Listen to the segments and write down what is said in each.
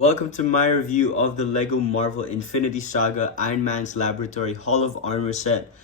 Welcome to my review of the LEGO Marvel Infinity Saga Iron Man's Laboratory Hall of Armor set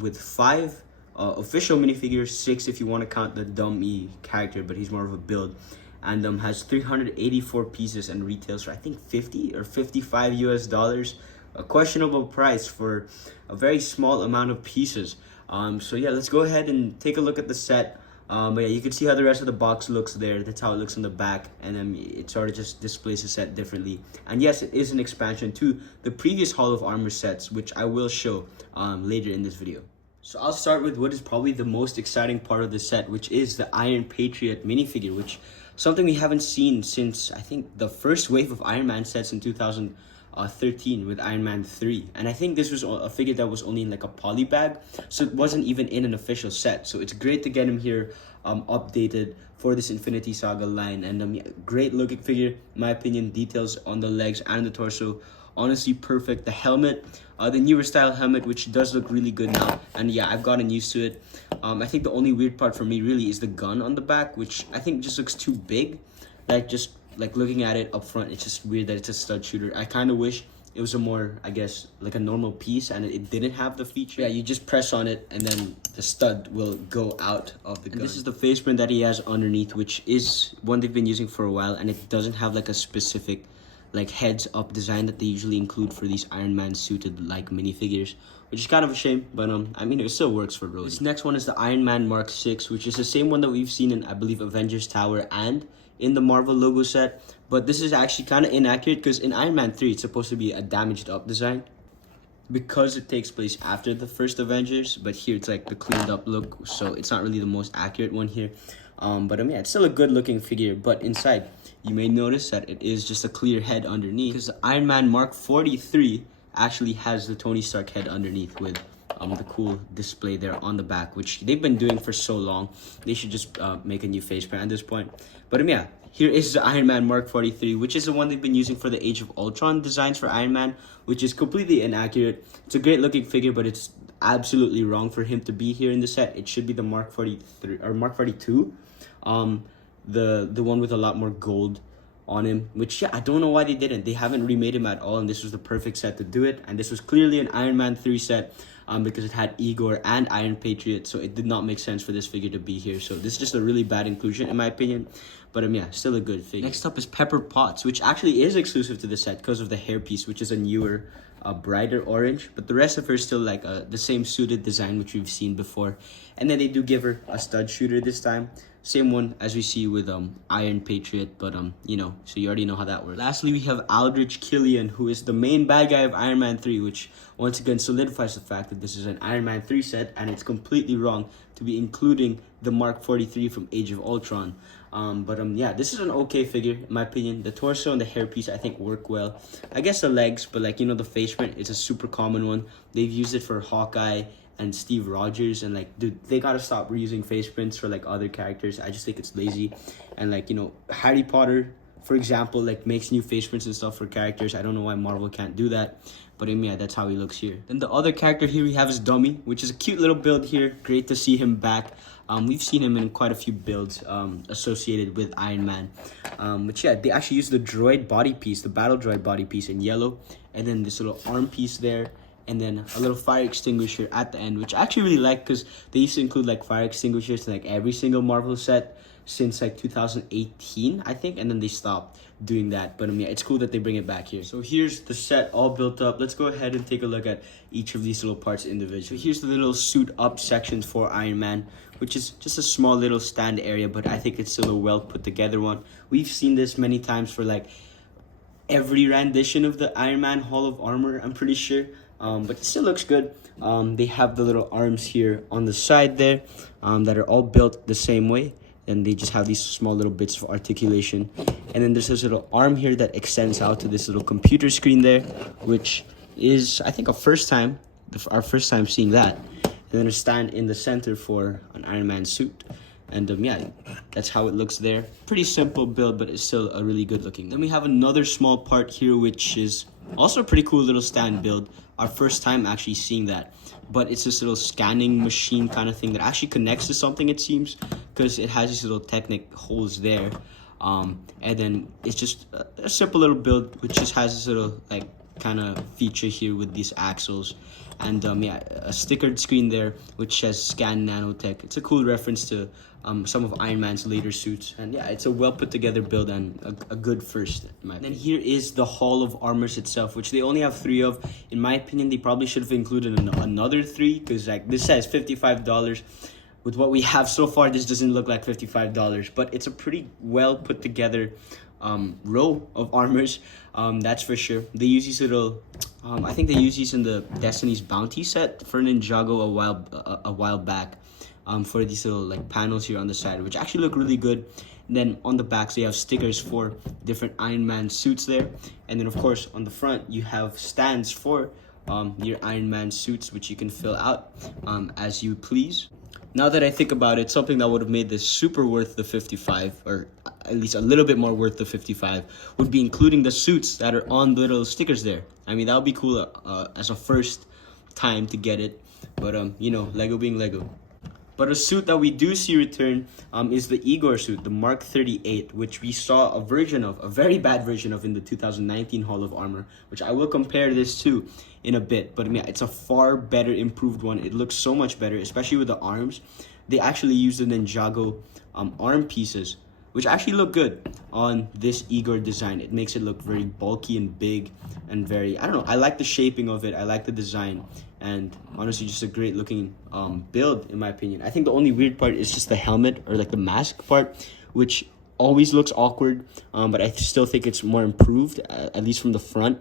with 5 official minifigures, 6 if you want to count the dummy character, but he's more of a build, and has 384 pieces and retails for I think 50 or 55 US dollars, a questionable price for a very small amount of pieces. So yeah, let's go ahead and take a look at the set. But yeah, you can see how the rest of the box looks there. That's how it looks on the back, and then it sort of just displays the set differently. And yes, it is an expansion to the previous Hall of Armor sets, which I will show later in this video. So I'll start with what is probably the most exciting part of the set, which is the Iron Patriot minifigure, which something we haven't seen since I think the first wave of Iron Man sets in 2013 with Iron Man 3. And I think this was a figure that was only in like a poly bag, so it wasn't even in an official set. So it's great to get him here updated for this Infinity Saga line. And yeah, great looking figure, in my opinion. Details on the legs and the torso, honestly perfect. The helmet, the newer style helmet, which does look really good now, and yeah, I've gotten used to it. I think the only weird part for me really is the gun on the back, which I think just looks too big. Like looking at it up front, it's just weird that it's a stud shooter. I kind of wish it was a more, I guess, like a normal piece, and it didn't have the feature. Yeah, you just press on it and then the stud will go out of the gun. And this is the face print that he has underneath, which is one they've been using for a while, and it doesn't have like a specific like heads up design that they usually include for these Iron Man suited like minifigures, which is kind of a shame, but I mean, it still works for Rhodey. This next one is the Iron Man Mark 6, which is the same one that we've seen in, I believe, Avengers Tower and in the Marvel logo set, but this is actually kind of inaccurate because in Iron Man 3 it's supposed to be a damaged up design because it takes place after the first Avengers, but here it's like the cleaned up look, so it's not really the most accurate one here. But yeah, it's still a good looking figure. But inside, you may notice that it is just a clear head underneath, because the Iron Man Mark 43 actually has the Tony Stark head underneath with the cool display there on the back, which they've been doing for so long. They should just make a new face print at this point. But yeah, here is the Iron Man Mark 43, which is the one they've been using for the Age of Ultron designs for Iron Man, which is completely inaccurate. It's a great looking figure, but it's absolutely wrong for him to be here in the set. It should be the Mark 43 or Mark 42, the one with a lot more gold on him, which yeah, I don't know why they didn't. They haven't remade him at all, and this was the perfect set to do it. And this was clearly an Iron Man 3 set, because it had Igor and Iron Patriot, so it did not make sense for this figure to be here. So this is just a really bad inclusion in my opinion, but yeah, still a good figure. Next up is Pepper Potts, which actually is exclusive to the set because of the hairpiece, which is a newer, brighter orange, but the rest of her is still like the same suited design which we've seen before. And then they do give her a stud shooter this time, same one as we see with Iron Patriot, but you know, so you already know how that works. Lastly, we have Aldrich Killian, who is the main bad guy of Iron Man 3, which once again solidifies the fact that this is an Iron Man 3 set, and it's completely wrong to be including the Mark 43 from Age of Ultron. Yeah, this is an okay figure in my opinion. The torso and the hairpiece I think work well. I guess the legs, but like, you know, the face print is a super common one. They've used it for Hawkeye and Steve Rogers, and like, dude, they gotta stop reusing face prints for like other characters. I just think it's lazy. And like, you know, Harry Potter, for example, like makes new face prints and stuff for characters. I don't know why Marvel can't do that, but yeah, that's how he looks here. Then the other character here we have is Dummy, which is a cute little build here. Great to see him back. We've seen him in quite a few builds associated with Iron Man. But yeah, they actually used the droid body piece, the battle droid body piece in yellow, and then this little arm piece there, and then a little fire extinguisher at the end, which I actually really like because they used to include like fire extinguishers in like every single Marvel set since like 2018, I think, and then they stopped doing that. But yeah, it's cool that they bring it back here. So here's the set all built up. Let's go ahead and take a look at each of these little parts individually. So here's the little suit up sections for Iron Man, which is just a small little stand area, but I think it's still a well put together one. We've seen this many times for like every rendition of the Iron Man Hall of Armor, I'm pretty sure. But it still looks good. They have the little arms here on the side there that are all built the same way, and they just have these small little bits of articulation. And then there's this little arm here that extends out to this little computer screen there, which is, I think, our first time seeing that. And then a stand in the center for an Iron Man suit. And yeah, that's how it looks there. Pretty simple build, but it's still a really good looking. Then we have another small part here, which is also a pretty cool little stand build. Our first time actually seeing that. But it's this little scanning machine kind of thing that actually connects to something, it seems, because it has these little Technic holes there. And then it's just a simple little build which just has this little like kind of feature here with these axles, and yeah, a stickered screen there which says Scan Nanotech. It's a cool reference to some of Iron Man's later suits, and yeah, it's a well put together build and a good first in my opinion. Then here is the Hall of Armors itself, which they only have 3 of. In my opinion, they probably should have included another 3, because like this says $55. With what we have so far, this doesn't look like $55, but it's a pretty well put together row of armors, that's for sure. They use these little I think they use these in the Destiny's Bounty set for Ninjago a while back, for these little like panels here on the side, which actually look really good. And then on the backs they have stickers for different Iron Man suits there, and then of course on the front you have stands for your Iron Man suits, which you can fill out as you please. Now that I think about it, something that would have made this super worth the 55, or at least a little bit more worth the 55, would be including the suits that are on the little stickers there. I mean, that would be cool as a first time to get it, but you know, Lego being Lego. But a suit that we do see return is the Igor suit, the Mark 38, which we saw a version of, a very bad version of, in the 2019 Hall of Armor, which I will compare this to in a bit. But I mean, it's a far better improved one. It looks so much better, especially with the arms. They actually used the Ninjago arm pieces, which actually look good on this Igor design. It makes it look very bulky and big and very, I don't know, I like the shaping of it, I like the design, and honestly just a great looking build in my opinion. I think the only weird part is just the helmet, or like the mask part, which always looks awkward, but I still think it's more improved, at least from the front.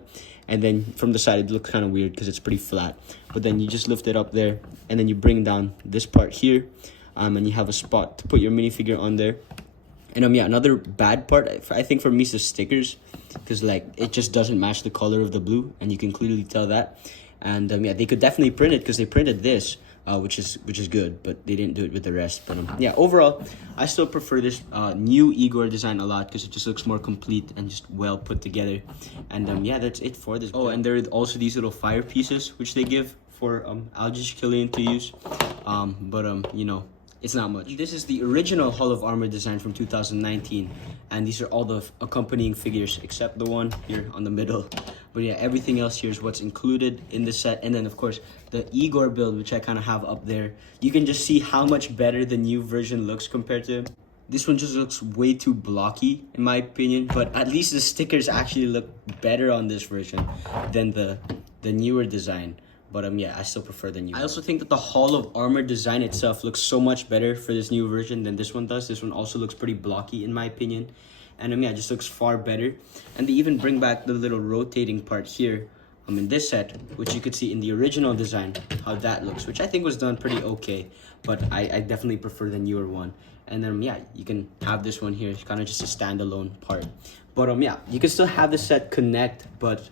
And then from the side it looks kind of weird because it's pretty flat, but then you just lift it up there and then you bring down this part here, and you have a spot to put your minifigure on there. And yeah, another bad part I think for me is the stickers, because like it just doesn't match the color of the blue, and you can clearly tell that. And yeah, they could definitely print it, because they printed this, which is good, but they didn't do it with the rest. But yeah, overall I still prefer this new Igor design a lot, because it just looks more complete and just well put together. And yeah, that's it for this. Oh, and there are also these little fire pieces which they give for Aldrich Killian to use, but you know, it's not much. This is the original Hall of Armor design from 2019, and these are all the accompanying figures except the one here on the middle. But yeah, everything else here is what's included in the set. And then of course the Igor build, which I kind of have up there. You can just see how much better the new version looks compared to this one. Just looks way too blocky in my opinion, but at least the stickers actually look better on this version than the newer design. But yeah, I still prefer the new one. I also think that the Hall of Armor design itself looks so much better for this new version than this one does. This one also looks pretty blocky in my opinion. And yeah, it just looks far better. And they even bring back the little rotating part here in this set, which you could see in the original design, how that looks, which I think was done pretty okay. But I definitely prefer the newer one. And then yeah, you can have this one here. It's kind of just a standalone part. But yeah, you can still have the set connect, but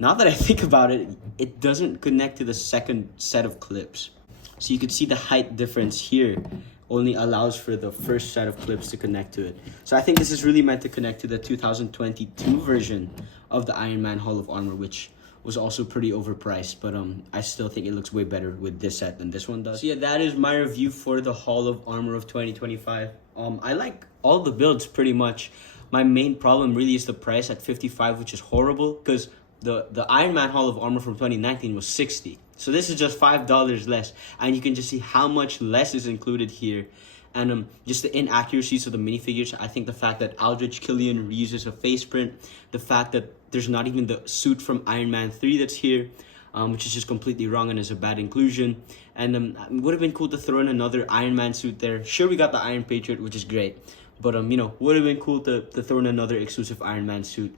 now that I think about it, it doesn't connect to the second set of clips. So you can see the height difference here only allows for the first set of clips to connect to it. So I think this is really meant to connect to the 2022 version of the Iron Man Hall of Armor, which was also pretty overpriced, but I still think it looks way better with this set than this one does. So yeah, that is my review for the Hall of Armor of 2025. I like all the builds pretty much. My main problem really is the price at 55, which is horrible, because the Iron Man Hall of Armor from 2019 was 60. So this is just $5 less, and you can just see how much less is included here. And just the inaccuracies of the minifigures. I think the fact that Aldrich Killian reuses a face print, the fact that there's not even the suit from Iron Man 3 that's here, which is just completely wrong and is a bad inclusion. And it would have been cool to throw in another Iron Man suit there. Sure, we got the Iron Patriot, which is great, but you know, would have been cool to throw in another exclusive Iron Man suit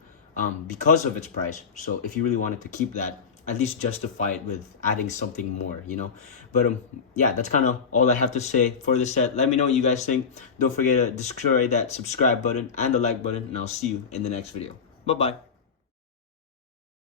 because of its price. So if you really wanted to keep that, at least justify it with adding something more, you know. But yeah, that's kind of all I have to say for this set. Let me know what you guys think. Don't forget to destroy that subscribe button and the like button, and I'll see you in the next video. Bye bye.